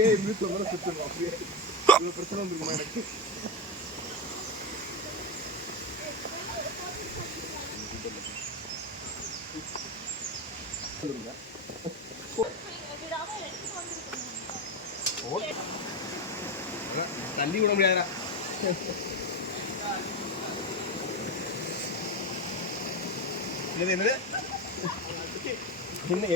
அப்படியே இருந்து சொல்ல சுத்தணும். அப்படியே இவ்வளோ பிரச்சனை வந்துருக்குமா எனக்கு? தள்ளி விட முடியாதா? என்னது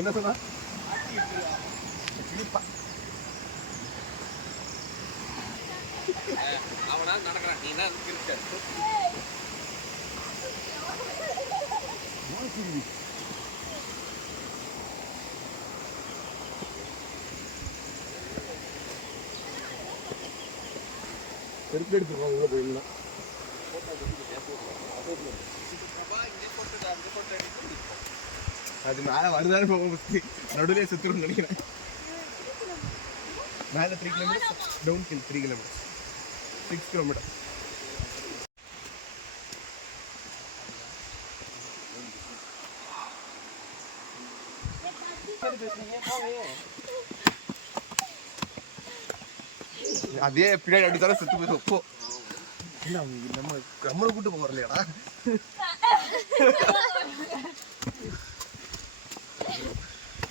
என்ன சொன்னா? அவனா நடக்கிறான், நீ தான் இருக்க. செருப்பு எடுத்துருவாங்க உள்ள போயிடலாம். அது மேலே வருதான்னு போக நடுவிலே சுற்றுன்னு நினைக்கிறேன். மேலே 3 kilometre, down hill 3 kilometre, 6 kilometre. அதே பின்னாடி அடித்தாலும் செத்து போயிடும். போ நம்ம நம்மளை கூட்டு போக வரலையாடா?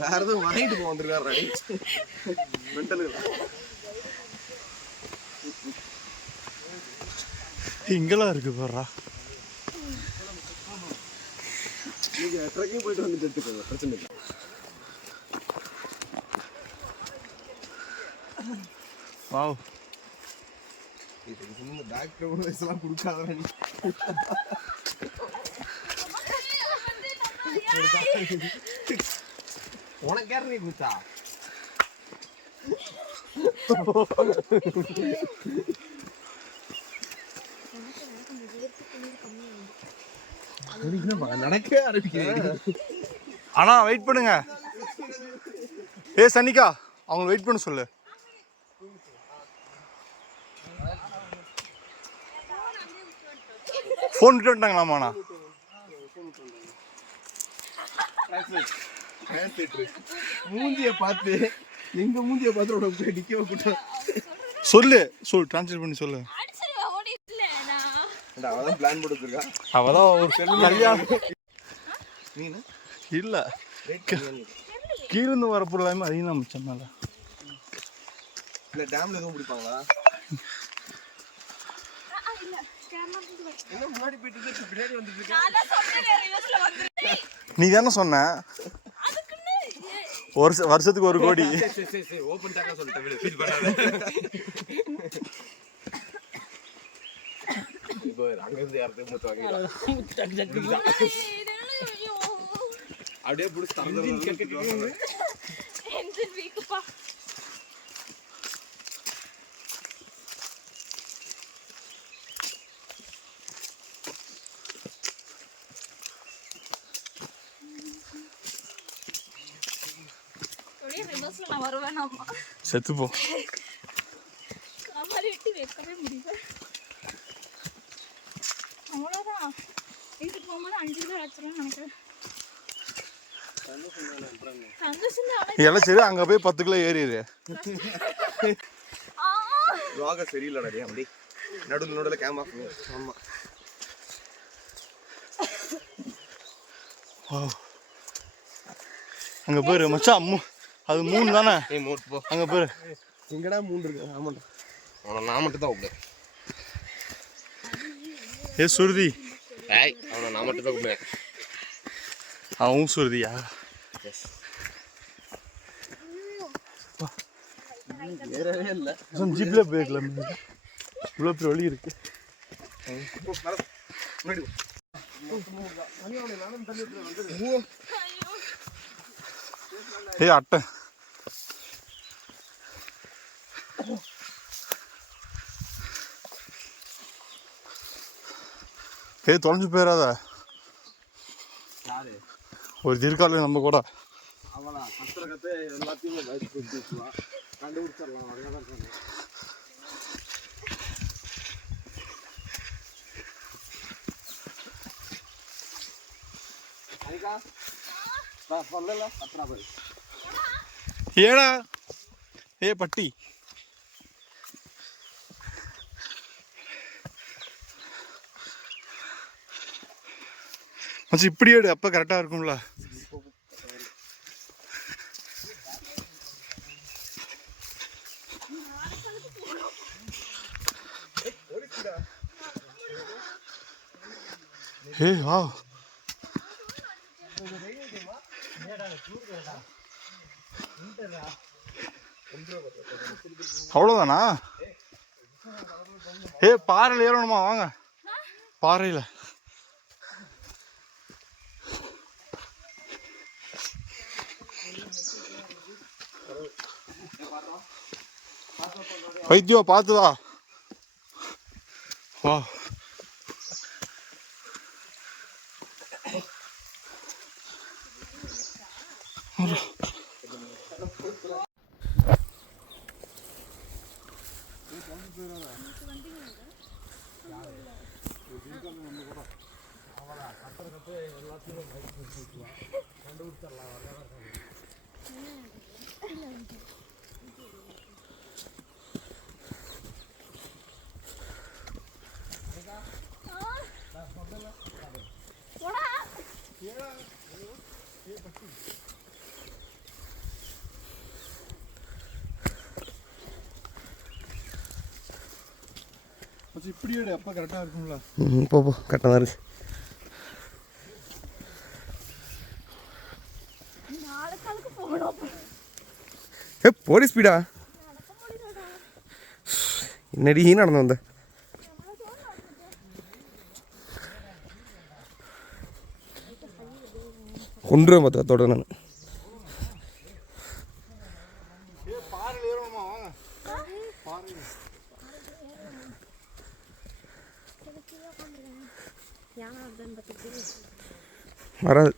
வேற எதுவும் வாங்கிட்டு போக வந்திருக்காரு. மெண்டல் இங்கெல்லாம் இருக்கு போறா. நீங்க ட்ரெக்கிங் போயிட்டு வந்துட்டு எடுத்துக்கோங்க, பிரச்சனை இல்லை. வாவ், இது பேக்ரவுண்ட் வைஸ்லாம் கொடுக்காத. உனக்கு யார் நீ குச்சா? நடக்கவே ஆரம்பிக்கிறேன். ஆனா வெயிட் பண்ணுங்க. ஏ சனிகா, அவங்க வெயிட் பண்ண சொல்லு. ஃபோன் விட்டு வந்துட்டாங்களாமாண்ணா? மூஞ்சிய பார்த்து எங்க மூஞ்சிய பார்த்து உனக்கு நிக்க கூட்டம் சொல்லு ட்ரான்ஸ்லேட் பண்ணி சொல்லு. அவதான் பிளான் போட்டு வச்சிருக்கா. அவதான் ஒரு கல்யாணம் இல்ல கீழிருந்து வர பொருளாமே அதிகம் தான் மிச்சம். மேல இல்ல டேம்ல எதுவும் பிடிப்பாங்களா? முன்னாடி போயிட்டு பின்னாடி வந்துட்டு நீ தானே சொன்ன வருஷத்துக்கு 1 கோடி. ஓபன் டாக்கா சொல்லிட்டேன், ஃபீல் பண்ணாத. இப்போ அங்க இருந்து யாரது மூச்சு வாங்கிடலாம். அப்படியே புடிச்சு தரது. என்ஜின் வீக்குப்பா. செத்து போ. எல்லாம் சரி, அங்க போய் 10 கிலோ ஏறிடு. சரியில்லடா அப்படி நடுவில் கேம் ஆஃப். ஆமா அங்க போயிரு மச்சான். அது 3 தானே? அங்க போயிரு. எங்கடா 3 இருக்கு? ஆமாண்டா, அவனை நான் மட்டும் தான் கூப்பிடுவேன். ஏ சுருதி, அவனை நான் மட்டும் தான் கூப்பிடுவேன். அவன் சுருதியா? ஏறவே இல்லை. ஜீப்ல போயிருக்கலாம். இவ்வளோ பெரிய வழி இருக்கு. ஏ அட்டை தொலைஞ்சு போயிடாத. ஒரு திருக்கால நம்ம கூட அவனா கத்துறக்கத்தை எல்லாத்தையுமே கண்டுபிடிச்சிடலாம். ஏடா ஏ பட்டி மச்சி இப்படி எடு, அப்போ கரெக்டாக இருக்கும்ல. ஏய் வா, அவ்வளோதானா? ஏ பாறையில் ஏறணுமா? வாங்க பாறையில். வைத்தியோ பார்த்து வா. வா இப்படி எடு, அப்போ கரெக்டாக இருக்கும்ல. போ கரெக்டாக தான் இருக்கு. ஏ போடி ஸ்பீடா என்னடி நடந்து வந்த? கொண்டுருவேன் பார்த்து அதோட நான். வராது.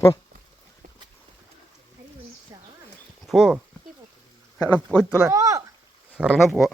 போ போ போய் தொலை சரணா போ.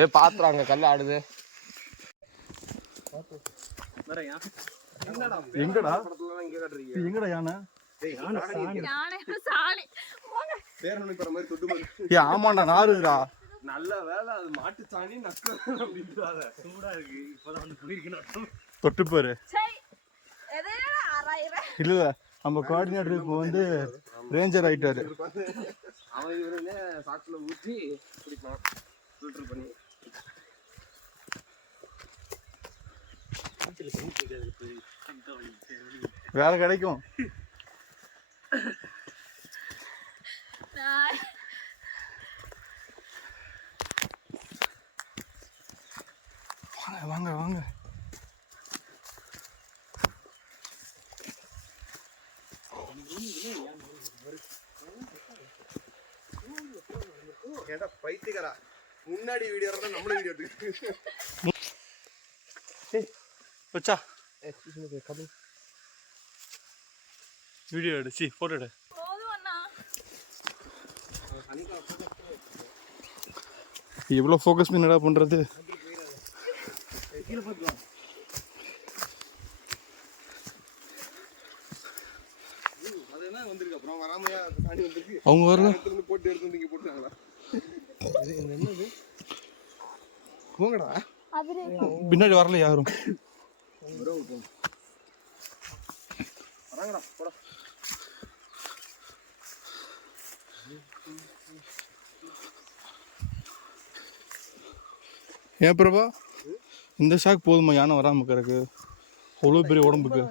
ஏ பாத்துறாங்க கல்ல ஆடுது. எங்கடா எங்கடா யானை? ஏ ஆமாண்டா நாருடா. நல்ல வேலை அது மாட்டு சாணி நக்க அப்படின்றாத. சூடா இருக்கு இப்பதான் வந்து குளிக்கணும். தொட்டு பாரு. இல்ல நம்ம கோஆர்டினேட்டர் இப்போ வந்து ரேஞ்சர் ஆயிட்டாரு. அவன் இவருன்னு சாக்குல ஊற்றி குடிப்பான் ஃபில்டர் பண்ணி. வேலை கிடைக்கும். வாங்க வாங்க வாங்க. பைத்தியக்காரா முன்னாடி வீடியோ நம்மள வீடியோ எடுத்து வச்சா வீடியோ எடு. சி போட்டோ எடு. எவ்வளோ ஃபோக்கஸ் பண்ணி என்னடா பண்றது? அவங்க வரல போட்டு எடுத்து இங்க போட்டாங்களா? போங்கடா பின்னாடி வரல யாரும். வராங்கடா போடா. ஏன் பிரபா இந்த ஷாக் போதுமா யானை வராம இருக்கிறதுக்கு? அவ்வளோ பெரிய உடம்புக்கு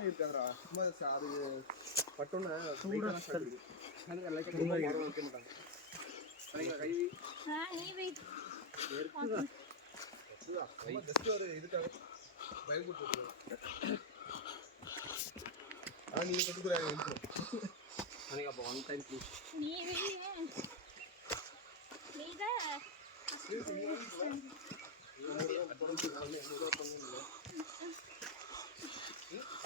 நீ நீதான்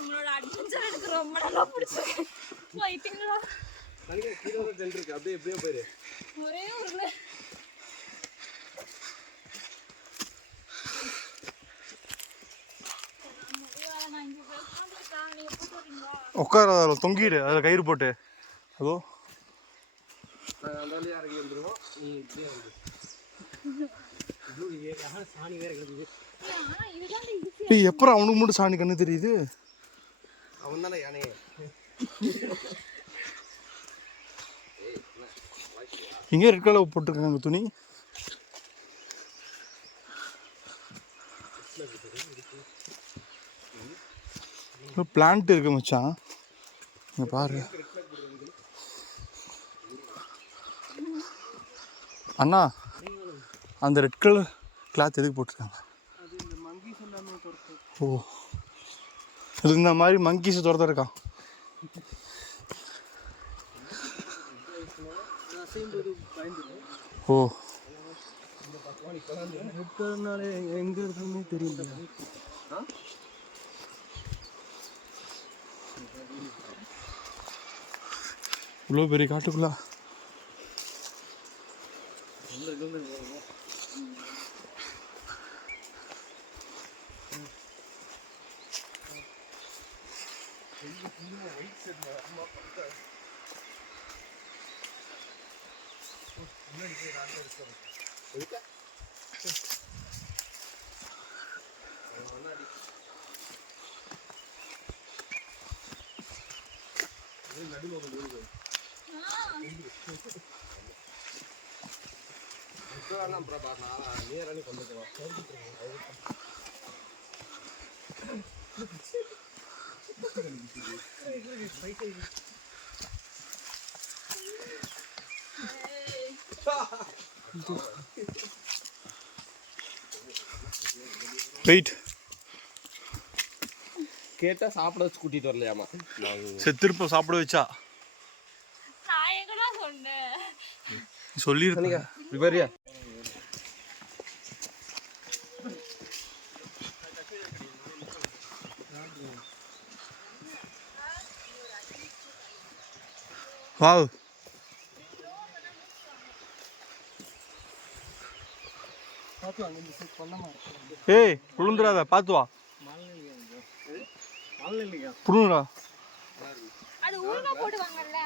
உங்களோட அட்வென்ச்சர் எனக்கு ரொம்ப நல்லா பிடிச்சிருக்கு. போயிட்டீங்களா? அப்படியே எப்படியோ போயிரு. ஒரே ஊர்ல உட்கார அதில் தொங்கிடு, அதில் கயிறு போட்டு. அதோ நாங்கள் அந்த வழியாக இறங்கி வந்துடுவோம். நீ இப்படியே வந்து சாணி வேற கிடக்குது. ஏய், எப்பறம் அவனுக்கு மட்டும் சாணி கண்ணு தெரியுது? அவன் தானே யானையே. இங்கே ரெட் கலர் போட்டிருக்காங்க துணி. பிளான்ட் இருக்கு மச்சான், இங்க பாரு. அண்ணா, அந்த ரெட் கலர் கிளாத் எதுக்கு போட்டிருக்காங்க? ஓ, இது இந்த மாதிரி மங்கீஸ் துரத்த இருக்கா? ஓ, எங்க இருக்குன்னு தெரியல. இவ்வளோ பெரிய காட்டுக்குள்ள நேரானே கொண்டு வெயிட். கேட்டா சாப்பிட வச்சு கூட்டிட்டு வரலையாமா? செத்திருப்ப சாப்பிட வச்சா நான் எங்கடா சொன்னேன்? சொல்லியிருக்கீங்க. விவரியா வாவ். ஏய், புழுந்துடாத, பார்த்து வா. புழுங்கடா. அது ஊறுகாய் போடுவாங்கல்ல.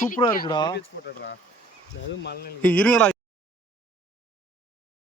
சூப்பரா இருக்குடா. போட்டுடுறா. இருங்கடா.